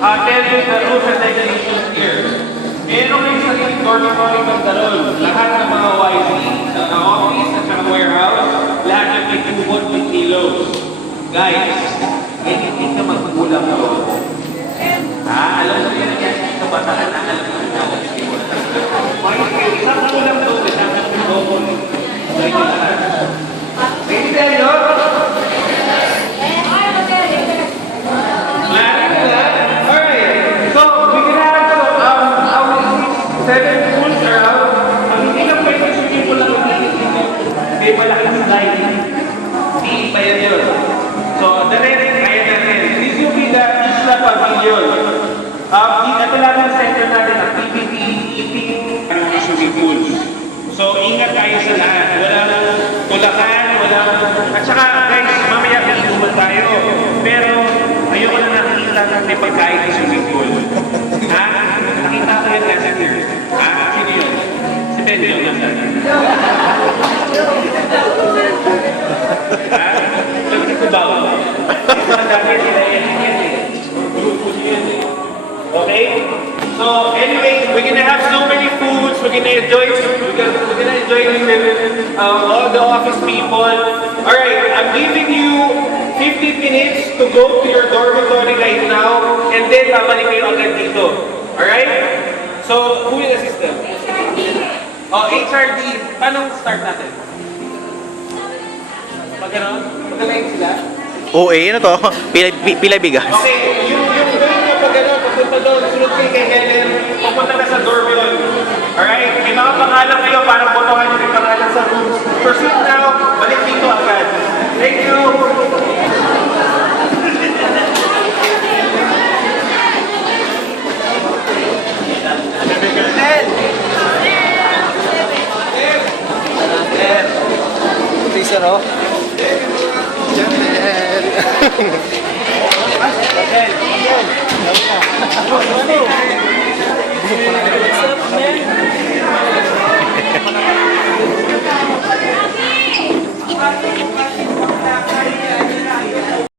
tell you the rules and regulations here. Meron kayo sariling dormitory control. Lahat ng mga YC, sa office at sa warehouse, lahat ng may kubot, may kilos. Guys, anything na magkulang doon. Alam mo yan yan, sa bataan na alam mo na ako. Isang kulang doon, isang doon. Ready tayo? Seven pools around. Ang hindi lang pwede swimming pool lang may malaking slide. Di pa yan yun. So, the rest, kaya natin. This will be the Isla Pavilion. Ito lang ang center natin, activity, eating, and swimming pools. So, ingat tayo sa lahat. Walang tulakan, At saka, guys, mamaya inuman tayo. Pero, ayoko na nakikita natin pagkain sa swimming pool. Nakita ko yun last year. Sino yun? Si Pedro yung nasa. Lagi ko ba? Mga dami nila yan. Grupo yun. Okay? So, anyway, we're gonna have so many foods. We're gonna enjoy with all the office people. Alright, I'm giving you 15 minutes to go to your dormitory right now, and then babalik kayo agad dito. Alright? So, who will assist them? HRD. Paano start natin? Pag gano'n? Pagkalain sila? Oo, ano to? Pila bigas. Okay, yung gawin nyo pag gano'n, papunta doon, sunod kayo kay Helen, papunta na sa dormitory. Alright? May mga pangalan kayo para botohan nyo yung pangalan sa rooms. Proceed now, balik dito agad. Thank you! Sir, Jamel.